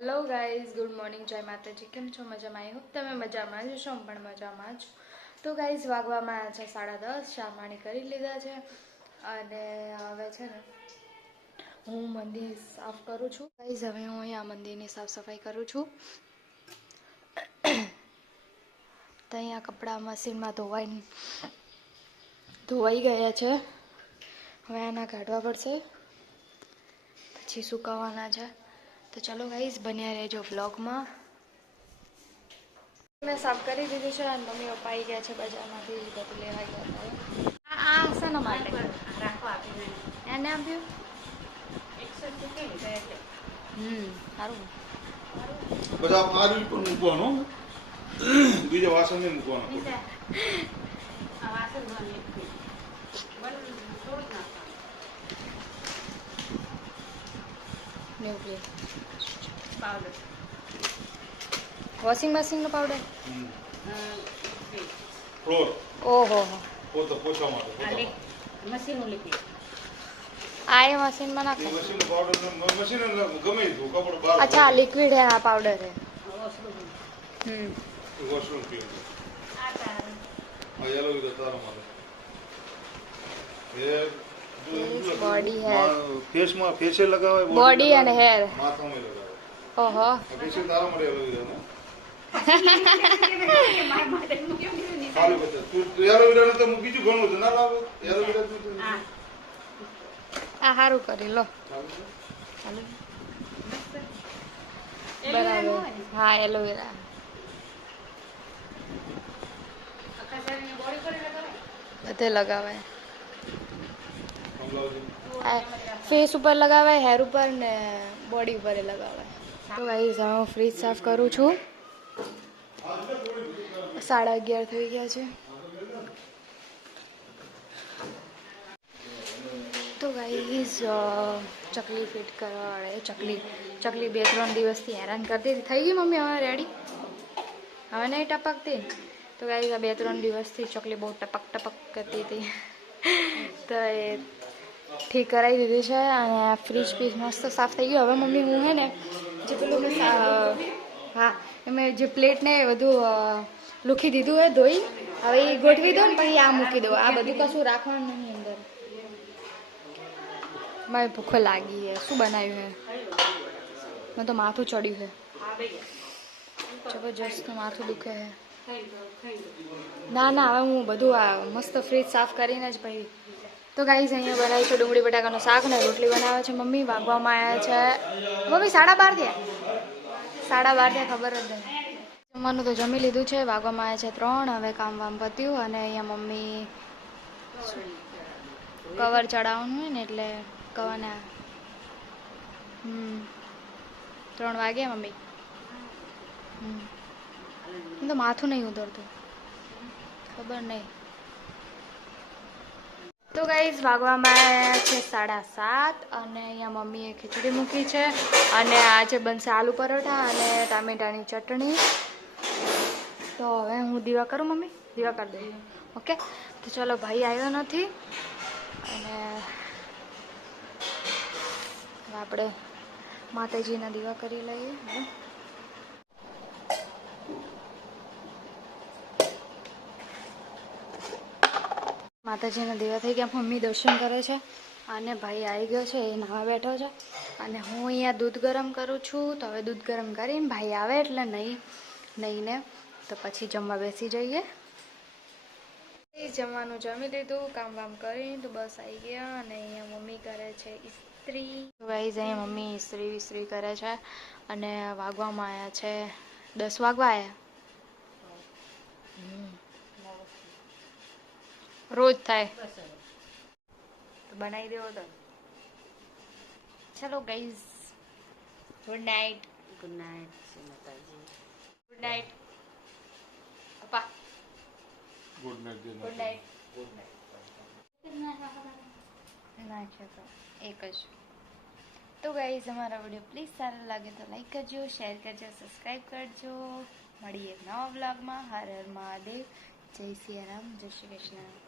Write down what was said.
Hello guys, good morning, જય માતાજી. કેમ છો? મજામાં? આવી હોપ તમે મજામાં જ છો, હું પણ મજામાં છું. તો ગાઈઝ, વાગવામાં છે સાડા દસ શામાણી કરી લીધા છે અને હવે છે ને હું મંદિર સાફ કરું છું. ગાઈઝ, હવે હું અહીંયા મંદિરની સાફ સફાઈ કરું છું. તો અહીંયા કપડાં મશીનમાં ધોવાઈ ધોવાઈ ગયા છે. હવે આના કાઢવા પડશે. પછી સુકાવવાના છે. તો ચલો ગાઈઝ બન્યા રહેજો બ્લોગમાં મેં સાફ કરી દીધું છે અને મમ્મી પપ્પા આવી ગયા છે બજારમાંથી બધું લેવા ગયા હતા આ આ શેના માટે? એને આપ્યું હમ સારું. બધા આરવી પર મૂકવાનો. બીજા વાસણ ને મૂકવાનો ન્યુક્લિયર વોશિંગ મશીનનો પાવડર ફ્લોર ઓહો હો પોતા પોતા માટે પોતા માટે. આ એ મશીનમાં નાખે એ મશીન પાવડર મશીન એટલે ગમે તે ધોકા પડે બહાર અચ્છા આ લિક્વિડ હે આ પાવડર હે હમ વોશરૂમ પીવું આ યલો વિધા તારા માટે Face, body, hair. ફેસમાં ફેસે લગાવાય બોડી and હેર માથામાં લગાવાય ઓહો. ફેસે તારા મળે કરી લો. બરાબર. હા એલોવેરા. બધે લગાવાય. સમજાવજો. ફેસ ઉપર લગાવાય હેર ઉપર ને બોડી ઉપર એ લગાવાય તો ગાઈઝ હું ફ્રીજ સાફ કરું છું સાડા અગિયાર થઈ ગયા છે તો ગાઈઝ ચકલી ફિટ કરવા વાળે ચકલી ચકલી બે ત્રણ દિવસથી હેરાન કરતી હતી થઈ ગઈ મમ્મી હવે રેડી હવે નહીં ટપકતી તો ગાઈઝ આ બે ત્રણ દિવસથી ચકલી બહુ ટપક ટપક કરતી હતી તો એ ઠીક કરાવી દીધી છે અને ફ્રીજ પીસ મસ્ત સાફ થઈ ગયું. હવે મમ્મી, હું હે ને જે પેલું મેં હા મેં જે પ્લેટને બધું લૂખી દીધું હે ધોઈ. હવે એ ગોઠવી દો ને પછી આ મૂકી દો આ બધું કશું રાખવાનું નહીં અંદર. મારે ભૂખ લાગી છે શું બનાવ્યું હે? મેં તો માથું ચડ્યું છે જબરજસ્ત માથું દુખે છે ના ના, હવે હું બધું મસ્ત ફ્રીજ સાફ કરીને જ પછી તો ગાઈઝ અહીંયા બનાવી છે ડુંગળી, બટાકાનું શાક ને રોટલી બનાવે છે. મમ્મી વાગવામાં આવ્યા છે. મમ્મી, સાડા બાર થયા. સાડા બાર થયા, ખબર જ નહીં. જમવાનું તો જમી લીધું છે. વાગવામાં આવ્યા છે ત્રણ. હવે કામ વામ પત્યું અને અહીંયા મમ્મી કવર ચડાવવાનું હોય ને એટલે કવરના હમ, ત્રણ વાગ્યા મમ્મી. હમ. તો માથું નહીં ઉતરતું. ખબર નહીં. તો ગાઈઝ વાગવામાં આવ્યા છે સાડા સાત અને અહીંયા મમ્મીએ ખીચડી મૂકી છે અને આજે બનશે આલુ પરોઠા અને ટામેટાની ચટણી. તો હવે હું દીવા કરું મમ્મી? દીવા કરી દઉં. ઓકે? તો ચલો, ભાઈ આવ્યો નથી. અને આપણે માતાજીના દીવા કરી લઈએ. માતાજીના દીવા થઈ ગયા. મમ્મી દર્શન કરે છે અને ભાઈ આવી ગયો છે, એ નાવા બેઠો છે. અને હું અહીંયા દૂધ ગરમ કરું છું તો હવે દૂધ ગરમ કરીને ભાઈ આવે એટલે નહીં, નહીંને તો પછી જમવા બેસી જઈએ. જમવાનું જમી લીધું, કામ વામ કરીને તો બસ આવી ગયા. અને અહીંયા મમ્મી કરે છે ઇસ્ત્રી. વાઈઝ અહીંયા મમ્મી ઇસ્ત્રી વિસ્ત્રી કરે છે અને વાગવામાં આવ્યા છે, દસ વાગવા આવ્યા. રોજ થાય તો બનાવી દેવો તો ચલો guys good night good night Shri Mataji good night પપ્પા ગુડ નાઇટ જય ગુડ માતાજી. નાઇટ નાખ્યો તો એક જ તો ગાઈઝ અમારા વીડિયો પ્લીઝ સારો લાગે તો લાઈક કરજો શેર કરજો સબસ્ક્રાઈબ કરજો મળીએ નવા બ્લોગમાં હર હર મહાદેવ જય સિયારામ જય શ્રી કૃષ્ણ